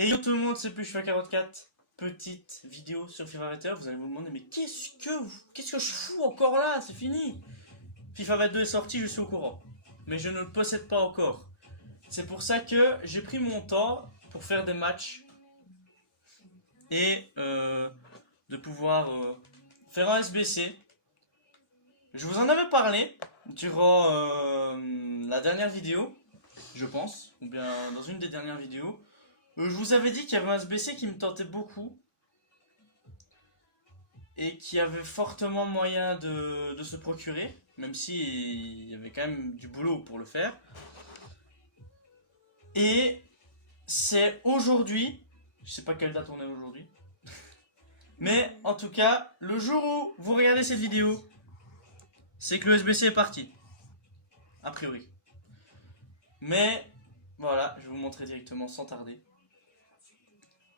Et yo tout le monde, c'est plus FIFA44, petite vidéo sur FIFA 21. Vous allez vous demander, mais qu'est-ce que je fous encore là? C'est fini. FIFA 22 est sorti, je suis au courant. Mais je ne le possède pas encore. C'est pour ça que j'ai pris mon temps pour faire des matchs. Et de pouvoir faire un SBC. Je vous en avais parlé durant la dernière vidéo, je pense. Ou bien dans une des dernières vidéos. Je vous avais dit qu'il y avait un SBC qui me tentait beaucoup et qui avait fortement moyen de se procurer, même si il y avait quand même du boulot pour le faire. Et c'est aujourd'hui, je sais pas quelle date on est aujourd'hui, mais en tout cas, le jour où vous regardez cette vidéo, c'est que le SBC est parti, a priori. Mais voilà, je vais vous montrer directement sans tarder.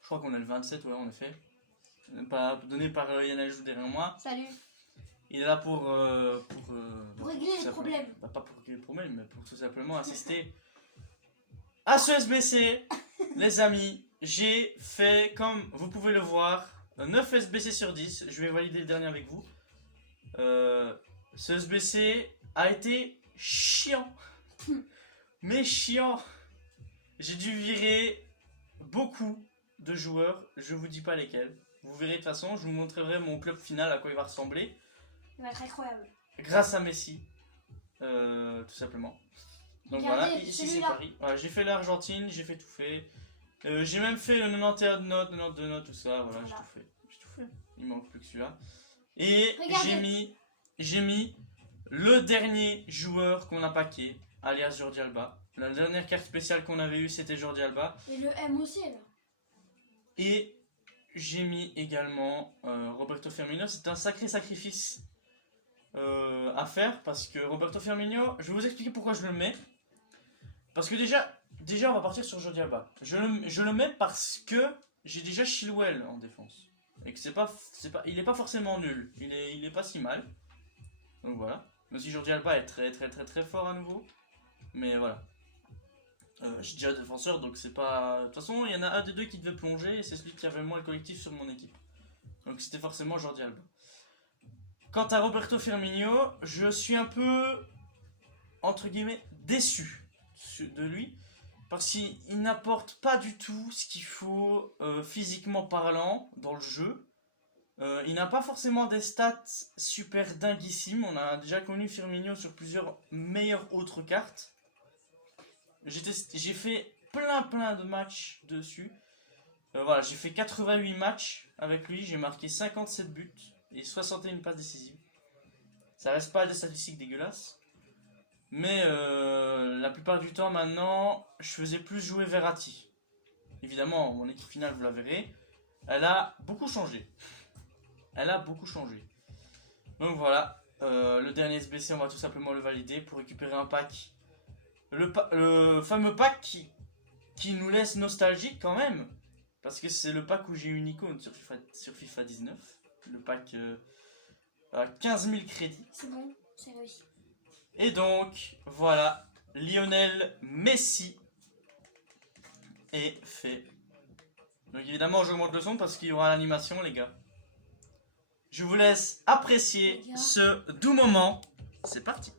Je crois qu'on est le 27, ouais, en effet. Pas donné par Yann Ajou derrière moi. Salut. Il est là pour régler les problèmes. Bah, pas pour régler les problèmes, mais pour tout simplement assister à ce SBC. Les amis, j'ai fait, comme vous pouvez le voir, 9 SBC sur 10. Je vais valider le dernier avec vous. Ce SBC a été chiant. Mais chiant. J'ai dû virer beaucoup de joueurs, je vous dis pas lesquels. Vous verrez de toute façon, je vous montrerai mon club final à quoi il va ressembler. Il va être incroyable. Grâce à Messi, tout simplement. Donc voilà, ici c'est Paris. Voilà, j'ai fait l'Argentine, j'ai fait tout fait. J'ai même fait le 91 notes, 92 notes, tout ça. Voilà, j'ai tout fait. J'ai tout fait. Il manque plus que celui-là. Et j'ai mis le dernier joueur qu'on a packé, alias Jordi Alba. La dernière carte spéciale qu'on avait eue, c'était Jordi Alba. Et le M aussi, là. Et j'ai mis également Roberto Firmino. C'est un sacré sacrifice à faire parce que Roberto Firmino, je vais vous expliquer pourquoi je le mets. Parce que déjà on va partir sur Jordi Alba. Je le mets parce que j'ai déjà Chilwell en défense. Et que il est pas forcément nul. Il est pas si mal. Donc voilà. Même si Jordi Alba est très fort à nouveau. Mais voilà. J'ai déjà défenseur, donc c'est pas... De toute façon, il y en a un des deux qui devait plonger, et c'est celui qui avait le moins le collectif sur mon équipe. Donc c'était forcément Jordi Alba. Quant à Roberto Firmino, je suis un peu, entre guillemets, déçu de lui, parce qu'il n'apporte pas du tout ce qu'il faut physiquement parlant dans le jeu. Il n'a pas forcément des stats super dinguissimes. On a déjà connu Firmino sur plusieurs meilleures autres cartes. J'ai fait plein de matchs dessus. Voilà, j'ai fait 88 matchs avec lui, j'ai marqué 57 buts et 61 passes décisives. Ça reste pas des statistiques dégueulasses. Mais la plupart du temps maintenant, je faisais plus jouer Verratti. Évidemment, mon équipe finale, vous la verrez, elle a beaucoup changé. Donc voilà, le dernier SBC, on va tout simplement le valider pour récupérer un pack. Le fameux pack qui nous laisse nostalgique quand même. Parce que c'est le pack où j'ai eu une icône sur FIFA 19. Le pack à 15 000 crédits. C'est bon, c'est réussi. Et donc, voilà, Lionel Messi est fait. Donc évidemment, j'augmente le son parce qu'il y aura l'animation, les gars. Je vous laisse apprécier ce doux moment. C'est parti.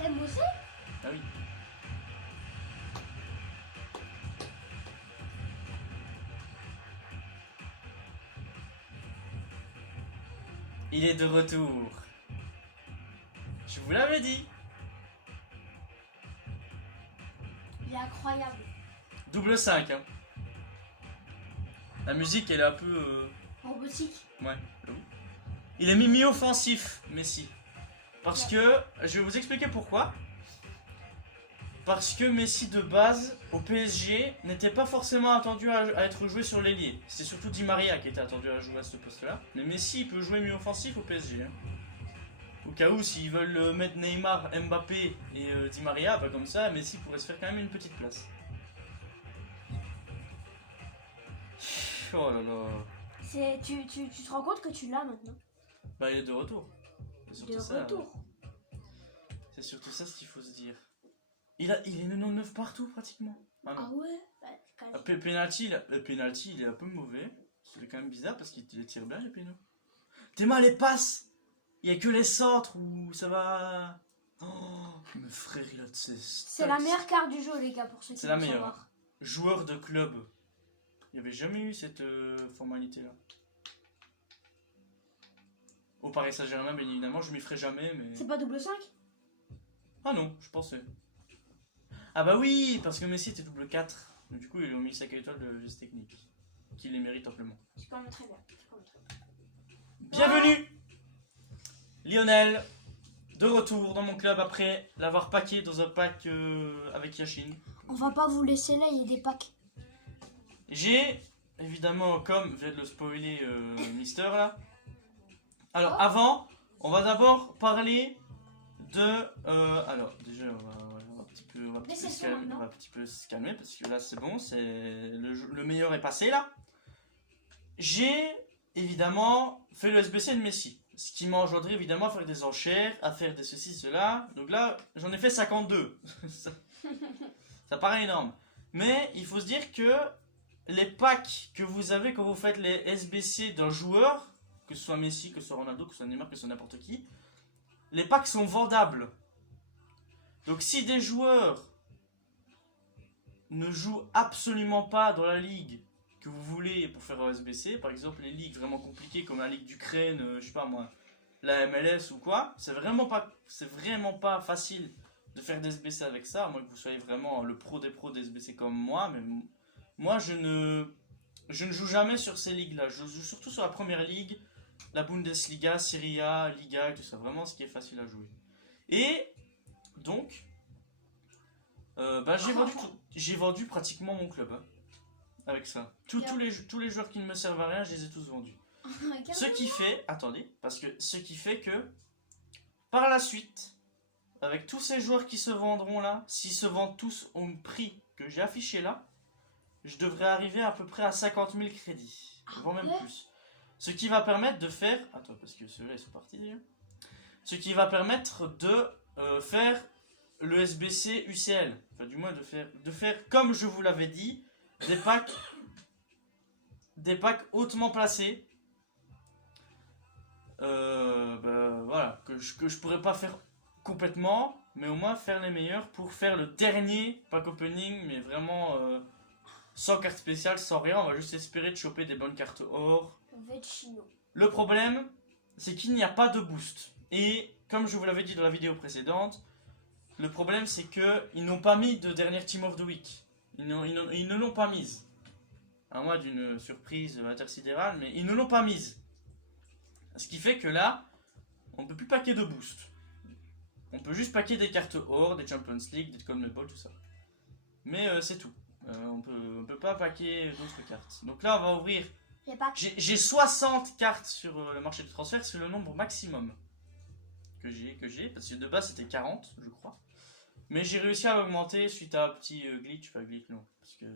M aussi? Ah oui. Il est de retour. Je vous l'avais dit. Il est incroyable. Double 5. Hein. La musique, elle est un peu... Robotique. Ouais. Il est mi-offensif, Messi. Parce que, je vais vous expliquer pourquoi. Parce que Messi de base, au PSG, n'était pas forcément attendu à être joué sur l'ailier. C'est surtout Di Maria qui était attendu à jouer à ce poste-là. Mais Messi, il peut jouer mi-offensif au PSG. Hein. Au cas où, s'ils veulent mettre Neymar, Mbappé et Di Maria, bah comme ça, Messi pourrait se faire quand même une petite place. Oh là là. Tu te rends compte que tu l'as maintenant? Bah il est de retour. C'est De surtout ça. retour. C'est surtout ça ce qu'il faut se dire. Il est 99 partout pratiquement. Ah Ah non. ouais bah, quasi. Penalty, le penalty, il est un peu mauvais. C'est quand même bizarre parce qu'il les tire bien les pénaux. T'es mal les passes. Il y a que les centres où ça va. Oh, mais frère, il a de ses C'est la meilleure carte du jeu, les gars, pour ceux qui C'est la veulent meilleure. savoir. Joueur de club. Il n'y avait jamais eu cette formalité là. Au Paris Saint-Germain, bien évidemment, je m'y ferai jamais, mais. C'est pas double 5? Ah non, je pensais. Ah bah oui, parce que Messi était double 4. Donc, du coup, ils lui ont mis 5 étoiles de geste technique. Qui les mérite amplement. C'est quand même très bien. C'est quand même très bien. Bienvenue Lionel, de retour dans mon club après l'avoir packé dans un pack avec Yashin. On va pas vous laisser là, il y a des packs. J'ai, évidemment, comme vient de le spoiler Mister là. Alors, Oh. avant, on va d'abord parler de... alors, déjà, on va un petit peu, Laissez se le calmer, son, on va un petit peu se calmer parce que là, c'est bon, c'est le meilleur est passé là. J'ai, évidemment, fait le SBC de Messi. Ce qui m'a engendré, évidemment, à faire des enchères, à faire des ceci, cela. Donc là, j'en ai fait 52. Ça paraît énorme. Mais il faut se dire que les packs que vous avez quand vous faites les SBC d'un joueur, que ce soit Messi, que ce soit Ronaldo, que ce soit Neymar, que ce soit n'importe qui, les packs sont vendables. Donc si des joueurs ne jouent absolument pas dans la ligue que vous voulez pour faire un SBC, par exemple les ligues vraiment compliquées comme la Ligue d'Ukraine, je sais pas moi, la MLS ou quoi, c'est vraiment pas facile de faire des SBC avec ça, à moins que vous soyez vraiment le pro des pros des SBC comme moi, mais moi je ne joue jamais sur ces ligues-là, je joue surtout sur la première ligue, la Bundesliga, Serie A, Liga, et tout ça, vraiment ce qui est facile à jouer. Et donc, j'ai vendu pratiquement mon club hein, avec ça. Tous les joueurs qui ne me servent à rien, je les ai tous vendus. Ce qui fait, attendez, parce que ce qui fait que par la suite, avec tous ces joueurs qui se vendront là, s'ils se vendent tous au prix que j'ai affiché là, je devrais arriver à peu près à 50 000 crédits, voire même plus. Ce qui va permettre de faire, attends parce que ceux-là ils sont partis déjà. Ce qui va permettre de faire le SBC UCL, enfin du moins de faire comme je vous l'avais dit, des packs hautement placés. Voilà, que je pourrais pas faire complètement, mais au moins faire les meilleurs pour faire le dernier pack opening, mais vraiment sans carte spéciale, sans rien. On va juste espérer de choper des bonnes cartes or. Vecchino. Le problème, c'est qu'il n'y a pas de boost. Et comme je vous l'avais dit dans la vidéo précédente, le problème c'est qu'ils n'ont pas mis de dernière Team of the Week. Ils ne l'ont pas mise. À moins d'une surprise intersidérale, mais ils ne l'ont pas mise. Ce qui fait que là, on ne peut plus paquer de boost. On peut juste paquer des cartes or, des Champions League, des CONMEBOL, tout ça. Mais c'est tout. On peut pas paquer d'autres cartes. Donc là, on va ouvrir. J'ai 60 cartes sur le marché de transfert, c'est le nombre maximum que j'ai, parce que de base c'était 40, je crois. Mais j'ai réussi à l'augmenter suite à un petit glitch, pas glitch non, parce que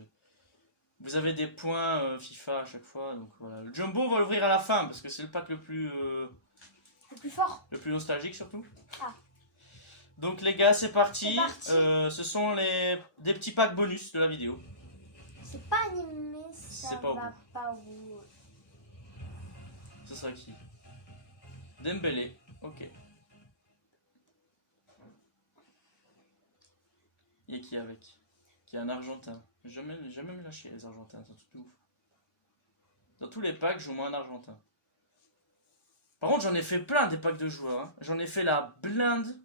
vous avez des points FIFA à chaque fois, donc voilà. Le Jumbo on va l'ouvrir à la fin, parce que c'est le pack le plus fort. Le plus nostalgique surtout. Ah. Donc les gars, c'est parti. C'est parti. Ce sont des petits packs bonus de la vidéo. C'est pas animé, ça C'est pas au va bout. pas au bout. Ce sera qui? Dembélé, ok. Il y a qui avec? Qui est un Argentin. Jamais me lâcher les Argentins, c'est un truc de ouf. Dans tous les packs, j'ai au moins un Argentin. Par contre, j'en ai fait plein des packs de joueurs. Hein. J'en ai fait la blinde,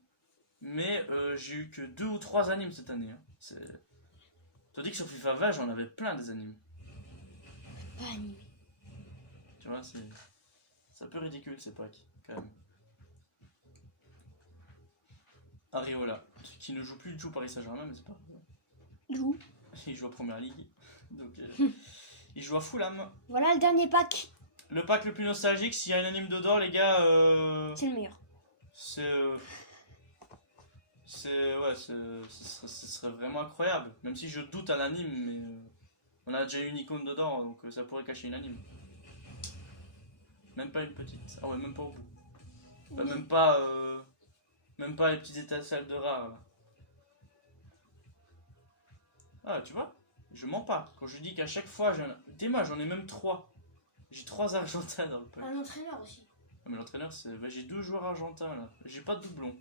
mais j'ai eu que 2 ou 3 animes cette année. Hein. Tandis que sur FIFA 20, j'en avais plein des animes. Pas animé. Tu vois, c'est un peu ridicule ces packs, quand même. Areola, qui ne joue plus du tout Paris Saint-Germain, mais c'est pas grave. D'où? Il joue en première ligue, donc il joue à Fulham. Voilà le dernier pack. Le pack le plus nostalgique, s'il y a un anime dedans, les gars, C'est le meilleur. Ce serait vraiment incroyable. Même si je doute à l'anime, mais on a déjà une icône dedans, donc ça pourrait cacher une anime. Même pas une petite. Ah ouais, même pas au bout. Bah, Oui. même pas les petites étincelles de rare là. Ah, tu vois, je mens pas. Quand je dis qu'à chaque fois, Théma, j'en ai même 3. J'ai 3 Argentins dans le pack. Un entraîneur aussi. Ah, mais l'entraîneur, c'est. Bah, j'ai 2 joueurs argentins là. J'ai pas de doublon.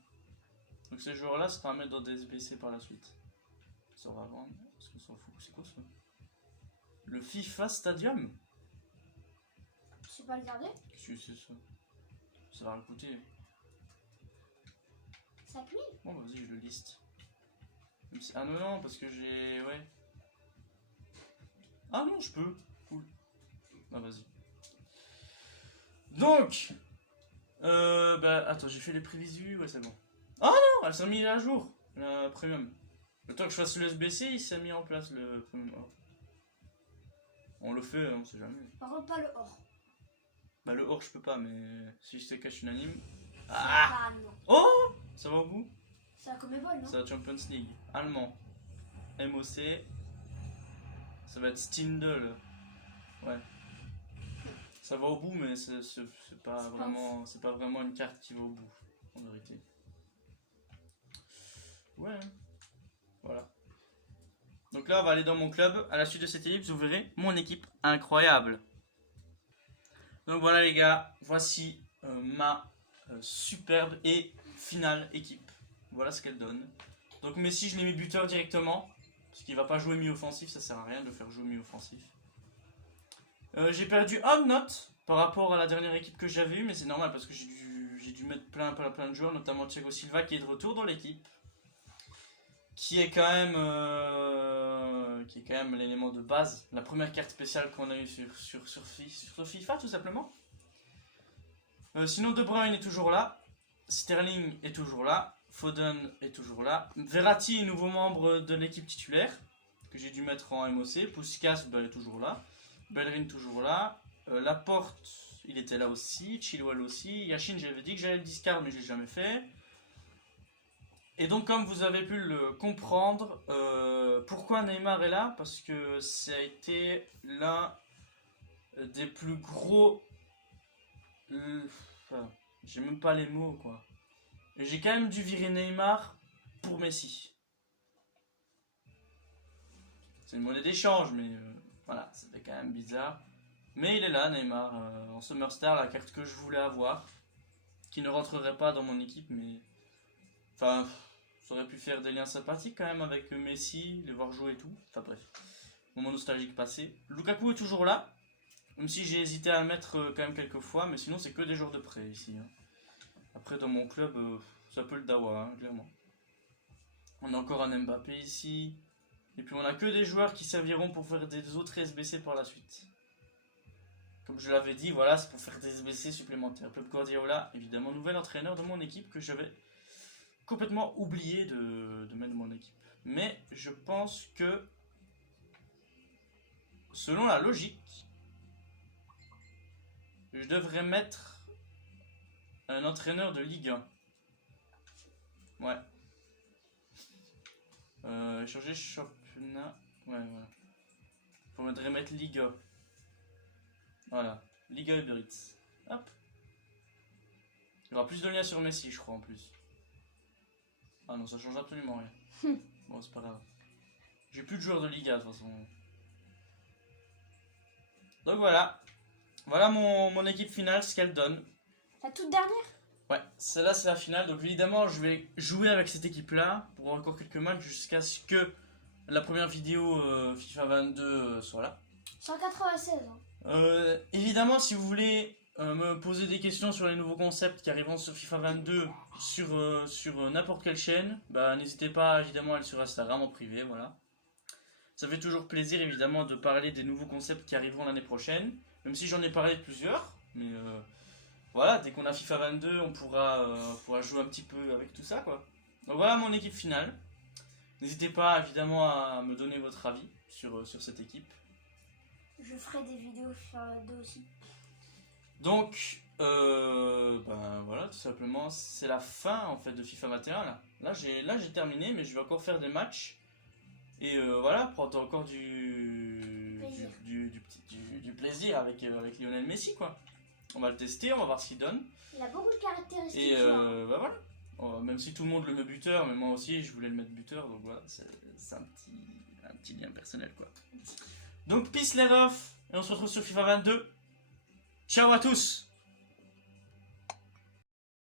Donc ces joueurs-là sera à mettre dans des SBC par la suite. Ça va vendre. Parce qu'on s'en fout. C'est quoi ça? Le FIFA Stadium? Je sais pas le garder. Qu'est-ce que c'est ça? Ça va coûter. 5000. Bon, bah, vas-y, je le liste. Ah non, non, parce que j'ai. Ouais. Ah non, je peux. Cool. Ah, vas-y. Donc. Bah, attends, j'ai fait les prévisus. Ouais, c'est bon. Ah non, elle s'est mise à jour. La premium. Le temps que je fasse le SBC, il s'est mis en place le premium. Oh. On le fait, on sait jamais. Par contre, pas le or. Bah, le or, je peux pas, mais si je te cache unanime. Ah non. Oh, ça va au bout? C'est un Comebol, non? C'est la Champions League. Allemand. MOC. Ça va être Stindl. Ouais. Ça va au bout, mais c'est pas vraiment une carte qui va au bout, en vérité. Ouais. Voilà. Donc là, on va aller dans mon club. À la suite de cette ellipse, vous verrez mon équipe incroyable. Donc voilà les gars, voici ma superbe et finale équipe. Voilà ce qu'elle donne. Donc Messi, je l'ai mis buteur directement. Parce qu'il va pas jouer mi-offensif, ça sert à rien de le faire jouer mi-offensif. J'ai perdu un note par rapport à la dernière équipe que j'avais eue, mais c'est normal parce que j'ai dû mettre plein de joueurs, notamment Thiago Silva qui est de retour dans l'équipe. Qui est quand même l'élément de base, la première carte spéciale qu'on a eue sur FIFA tout simplement. Sinon De Bruyne est toujours là, Sterling est toujours là, Foden est toujours là, Verratti, nouveau membre de l'équipe titulaire, que j'ai dû mettre en MOC, Puskas est toujours là, Bellerin toujours là, Laporte il était là aussi, Chilwell aussi, Yashin j'avais dit que j'allais le discard mais je l'ai jamais fait. Et donc comme vous avez pu le comprendre, pourquoi Neymar est là? Parce que ça a été l'un des plus gros... Enfin, j'ai même pas les mots quoi. J'ai quand même dû virer Neymar pour Messi. C'est une monnaie d'échange mais voilà, c'était quand même bizarre. Mais il est là Neymar, en Summer Star, la carte que je voulais avoir. Qui ne rentrerait pas dans mon équipe mais... Enfin... Ça aurait pu faire des liens sympathiques quand même avec Messi, les voir jouer et tout. Enfin bref, moment nostalgique passé. Lukaku est toujours là, même si j'ai hésité à le mettre quand même quelques fois, mais sinon c'est que des joueurs de prêt ici. Hein. Après dans mon club, c'est un peu le dawa, hein, clairement. On a encore un Mbappé ici. Et puis on a que des joueurs qui serviront pour faire des autres SBC par la suite. Comme je l'avais dit, voilà, c'est pour faire des SBC supplémentaires. Pep Guardiola, évidemment, nouvel entraîneur de mon équipe que j'avais complètement oublié de mettre dans mon équipe. Mais je pense que, selon la logique, je devrais mettre un entraîneur de Ligue 1. Ouais. Changer championnat. Ouais, voilà. Faudrait mettre Liga. Voilà. Liga Uber Eats. Hop. Il y aura plus de liens sur Messi, je crois, en plus. Ah non, ça change absolument rien. Bon, c'est pas grave. J'ai plus de joueurs de Liga, de toute façon. Donc voilà. Voilà mon équipe finale, ce qu'elle donne. La toute dernière? Ouais, celle-là, c'est la finale. Donc évidemment, je vais jouer avec cette équipe-là pour encore quelques matchs jusqu'à ce que la première vidéo FIFA 22 soit là. 196. Hein. Évidemment, si vous voulez me poser des questions sur les nouveaux concepts qui arriveront sur FIFA 22 sur n'importe quelle chaîne, bah, n'hésitez pas évidemment à aller sur Instagram en privé, voilà. Ça fait toujours plaisir évidemment de parler des nouveaux concepts qui arriveront l'année prochaine, même si j'en ai parlé de plusieurs, mais voilà, dès qu'on a FIFA 22, on pourra jouer un petit peu avec tout ça, quoi. Donc voilà mon équipe finale. N'hésitez pas évidemment à me donner votre avis sur cette équipe. Je ferai des vidéos FIFA 2 aussi. Donc, ben voilà, tout simplement, c'est la fin en fait de FIFA 21 là. Là j'ai terminé, mais je vais encore faire des matchs. Et voilà, prendre encore du plaisir avec Lionel Messi quoi. On va le tester, on va voir ce qu'il donne. Il a beaucoup de caractéristiques. Et bah voilà. Même si tout le monde le met buteur, mais moi aussi je voulais le mettre buteur, donc voilà, c'est un petit lien personnel quoi. Donc peace les refs, et on se retrouve sur FIFA 22. Ciao à tous!